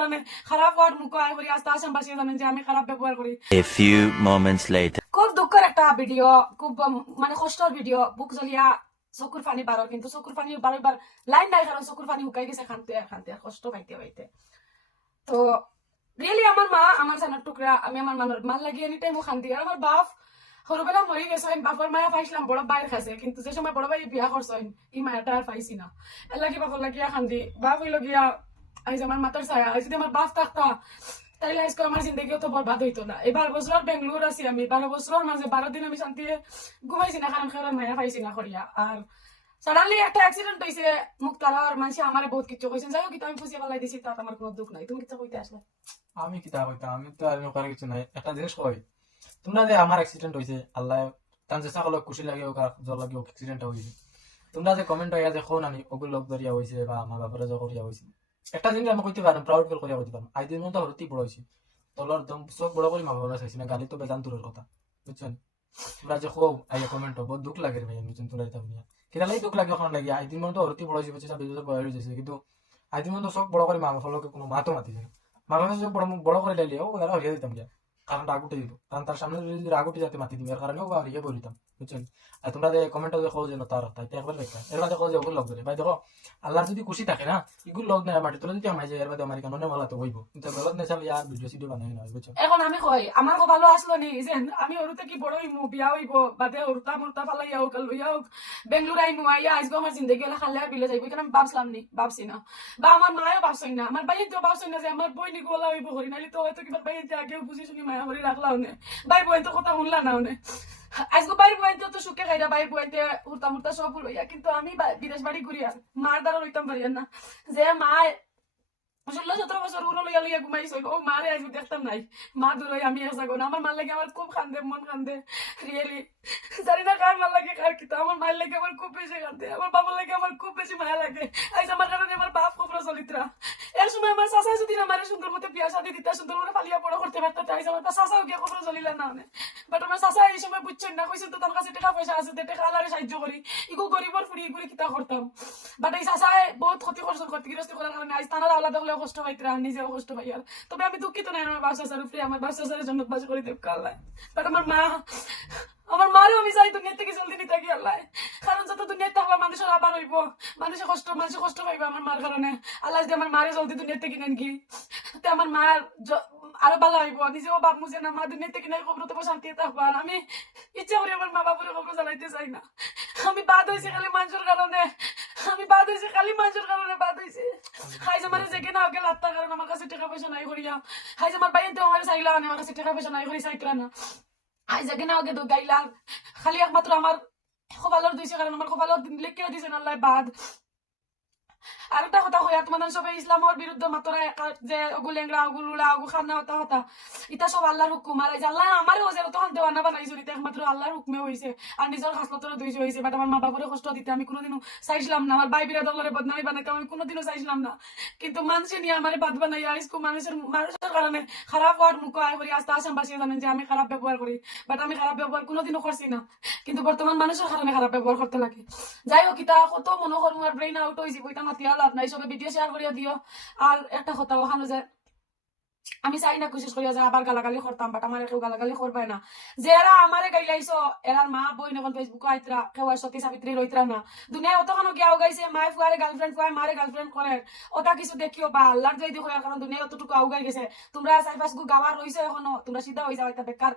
কারণে খারাপ ওয়ার্ড মুখ আয় করি আস্তে আসামবাসী জানেন যে আমি খারাপ ব্যবহার করি। A few moments later. খুব দুঃখের একটা ভিডিও খুব মানে কষ্টর ভিডিও বুক জ্বলিয়া চকুর পানি বারো কিন্তু চকুর পানি বারবার লাইন নাই কারণ চকুর পানি শুকাই গেছে খানতে আর খানতে আর কষ্ট পাইতে পাইতে। তো রিয়েলি আমার মা আমার জানার টুকরা আমি আমার মানের মাল লাগিয়ে এনি টাইম খান্তি। আর আমার বাপ সৰুবেলা মৰি গেছেন বাপৰ মায়া পাইছিলাম বড় বাইর খাইছে কিন্তু যে সময় বড় বাই বিয়া করছেন ই মায়াটা আর পাইছি না। এলাকি বাপর লাগিয়া খান্দি বাপ হইল গিয়া আইজ আমার মাতার ছায়া যদি আমার বাপ থাকতা, তাইলে আজকে আমার জিন্দগিও তো বরবাদ হইতো না। এই বারো বছর বেঙ্গলোর আছি আমি বারো বছরের মাঝে বারো দিন আমি শান্তি ঘুমাইছি না কারণ খেলার মায়া পাইছি না করিয়া আর সাডেনলি একটা অ্যাক্সিডেন্ট হয়েছে মুখ তারার মানুষে আমার বহুত কিছু। কইছেন যাই হোক আমি খুশি পালাই দিছি, তাত আমার কোনো দুঃখ নাই। তুমি কিছু কইতে আসলে আমি কিতা কইতাম, আমি তো আর ওখানে কিছু নাই। একটা জিনিস কই তোমরা যে আমার অ্যাক্সিডেন্ট হয়েছে আল্লাহ তান চেষ্টা করলে খুশি লাগে হোক আর জ্বর লাগে হোক অ্যাক্সিডেন্ট হয়েছে তোমরা যে কমেন্ট হইয়া কোন আনি ওগুলো লগ ধরিয়া হয়েছে বা আমার বাপরে যে করিয়া হয়েছে একটা জিনিস আমি কইতে পারলাম প্রাউড ফিল করিয়া কইতে আই দিন মতো হরতি বড় হয়েছে তোলার দম চোখ বড় করে মা বাবা চাইছি না গালি তো বেজান দূরের কথা বুঝছেন তোমরা যে খো আইয়া কমেন্ট বহুত দুঃখ লাগে ভাই বুঝছেন তোমরা এটা নিয়ে কিনা লাগি দুঃখ লাগে ওখানে লাগে আই দিন মতো হরতি বড় হয়েছে ছাব্বিশ বছর বয়স হয়েছে কিন্তু আই দিন মতো চোখ বড় করে মা বাবাকে কোনো মাতো মাতিছে না মা বাবা চোখ বড় বড় করে লাইলে ও ওরা হরিয়া দিতাম গিয়া কারণ রাগুটে দিত কারণ তার সামনে যদি রাগুটে যাতে মাতি দিবে কারণে ও হরিয়া বলিতাম বুঝছেন? আর তোমরা কমেন্ট দেখো যে তার তাই একবার দেখা এর বাদে দেখো যে লগ ধরে। ভাই দেখো আল্লাহর যদি খুশি থাকে না এগুলো লগ নেয় মাটি তোলা যদি আমায় যায়, এর বাদে আমার কেন ভালো তো হইব। কিন্তু গলত নেচাল ইয়ার ভিডিও সিডিও বানাই না বুঝছ? এখন আমি কই, আমার কো ভালো আসলো নি যে আমি ওরুতে কি বড় হইমু, বিয়া হইব, বাদে ওরুতা মুরতা ফালাইয়া হোক লইয়া হোক, বেঙ্গলোর আইমু, আইয়া আজকে আমার জিন্দগি হলে খালে বিলে যাইব, এখানে আমি ভাবছিলাম নি, ভাবছি না। বা আমার মায়ও ভাবছেন না, আমার বাইন তো ভাবছেন না যে আমার বই নি গোলা হইব করি নালি তো হয়তো কিবা বাইন আগেও বুঝি শুনি মায়া করি রাখলাও নে। বাই বই তো কথা শুনলা না নে। আজকে বাইর বইতে তো সুখে খাইরা বাইর বইতে উড়তা মুড়তা সব লইয়া কিন্তু আমি বিদেশ বাড়ি ঘুরিয়া মার দ্বারা লইতাম পারি না। যে মা ষোলো সতেরো বছর উড়ো লইয়া লইয়া ঘুমাইছো ও মারে আজ দেখতাম নাই। মা দূর আমি আসা না, আমার মার লাগে আমার খুব কান্দে মন কান্দে রিয়েলি জানি না কার মার লাগে, কার কিন্তু আমার মায়ের লাগে আমার খুব বেশি কান্দে আমার বাবার লাগে আমার খুব বেশি মায়া লাগে। আজ আমার কারণে আমার বাপ খুব প্রচলিতরা এর সময় আমার চাষা যদি আমার সুন্দর মতো বিয়া শাদি দিতা, সুন্দর করে ফালিয়া বড় করতে পারতো আজ আমার চাষাও গিয়ে খবর চলিলা না বাট আমার চাষা এই না কইছেন তো তার কাছে টাকা পয়সা আছে সাহায্য করি ইগো গরিবর ফুড়ি ইগুলি কিতা করতাম বাট এই চাষায় বহুত ক্ষতি করছেন ক্ষতিগ্রস্ত করার কারণে আজ তারা আলাদা হলেও কষ্ট পাইতরা নিজেও কষ্ট পাই আর তবে আমি দুঃখিত নাই আমার বাসা সার উপরে আমার বাসা সারের জন্য বাস করে দেব কাল্লায় আমার মা আমার মারও আমি চাই দুনিয়া থেকে, জলদি নিতে গিয়ে আল্লাহ। কারণ যত দুনিয়াতে থাকবা মানুষের আবার হইব। মানুষের কষ্ট, মানুষে কষ্ট পাইবে আমার মার কারণে আল্লাহ যদি আমার মারে জলদি দুনিয়া থেকে নেন কি? তে আমার মার আরও ভালো হইব। নিজেও বাপ মুজে না, মা দুনিয়া থেকে নাই খবর তো শান্তি থাকবা আমি ইচ্ছা করি আমার মা বাপুরে খবর জ্বালাইতে চাই না। আমি বাদ হয়েছি খালি মানুষের কারণে আমি বাদ হয়েছি খালি মানুষের কারণে বাদ হয়েছি খাই যে মানে যেখানে আগে লাত্তার কারণ আমার কাছে টাকা পয়সা নাই করিয়া যে আমার বাইন তো আমার চাইলা আমার কাছে টাকা পয়সা নাই করি চাইতরা না। আই যেখানে আগে তো গাইলাম। খালি একমাত্র আমার কপালর দিছে, কারণ আমার কপালত লিখে দিছে আল্লাহ বাদ। আর একটা কথা হইয়া তোমাদের সবাই ইসলামের বিরুদ্ধে মাত্র যে ওগু লেংরা ওগু লুলা ওগু খানা হতা হতা। ইটা সব আল্লাহর হুকুম আর এই আল্লাহ আমারও যে তখন দেওয়ানা বানাইছো এটা একমাত্র আল্লাহর হুকুমে হয়েছে আর নিজের হাসপাতালে দুইছে হয়েছে বাট আমার মা বাবারে কষ্ট দিতে আমি কোনোদিনও চাইছিলাম না। আমার ভাই বিরাদলের বদনামি বানাইতে আমি কোনোদিনও চাইছিলাম না। কিন্তু মানুষে নিয়ে আমার বাদ বানাই আইসকু মানুষের মানুষের কারণে খারাপ ওয়ার্ড মুখ আয় করি আস্তে আসামবাসী জানেন যে, আমি খারাপ ব্যবহার করি বাট আমি খারাপ ব্যবহার কোনোদিনও করছি না। কিন্তু বর্তমান মানুষের কারণে খারাপ ব্যবহার করতে লাগে। যাই হোক ইতা কত মনোহর মোর ব্রেইন আউট হয়েছি বইটা মাতিয়া লাভ নাই, সবে ভিডিও শেয়ার করিয়া দিও। আর একটা কথা, ওখানে যে আমি চাই না কোশিস করিয়া যে আবার গালাগালি করতাম বাট আমার কেউ গালাগালি করবে না। যে এরা আমারে গাইলাইছো এরার মা বই নখন ফেসবুক আইতরা, কেউ আর সতী সাবিত্রী রইতরা না। দুনিয়া অতখানো গিয়াও গাইছে মায় ফুয়ারে গার্লফ্রেন্ড ফুয়ায় মারে গার্লফ্রেন্ড করে ওটা কিছু দেখিও বা আল্লাহর জয় দেখো কারণ দুনিয়া অতটুকু আউগাই গেছে। তোমরা চার পাঁচ গু গাওয়ার রইছে এখনও, তোমরা সিধা হয়ে যাও এটা বেকার